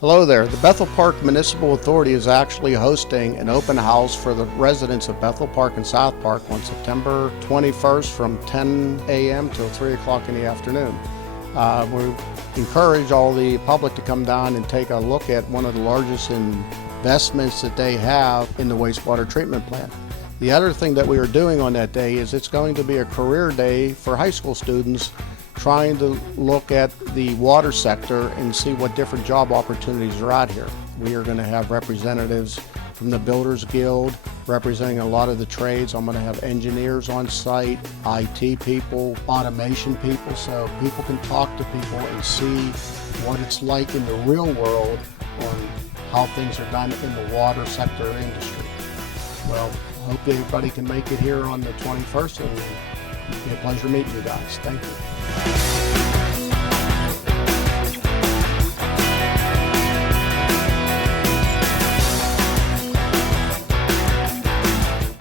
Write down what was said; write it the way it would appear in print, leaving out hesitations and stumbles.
Hello there. The Bethel Park Municipal Authority is actually hosting an open house for the residents of Bethel Park and South Park on September 21st from 10 a.m. till 3 o'clock in the afternoon. We encourage all the public to come down and take a look at one of the largest investments that they have in the wastewater treatment plant. The other thing that we are doing on that day is it's going to be a career day for high school students trying to look at the water sector and see what different job opportunities are out here. We are going to have representatives from the Builders Guild representing a lot of the trades. I'm going to have engineers on site, IT people, automation people, so people can talk to people and see what it's like in the real world on how things are done in the water sector industry. Well, I hope everybody can make it here on the 21st, and it'll be a pleasure meeting you guys. Thank you.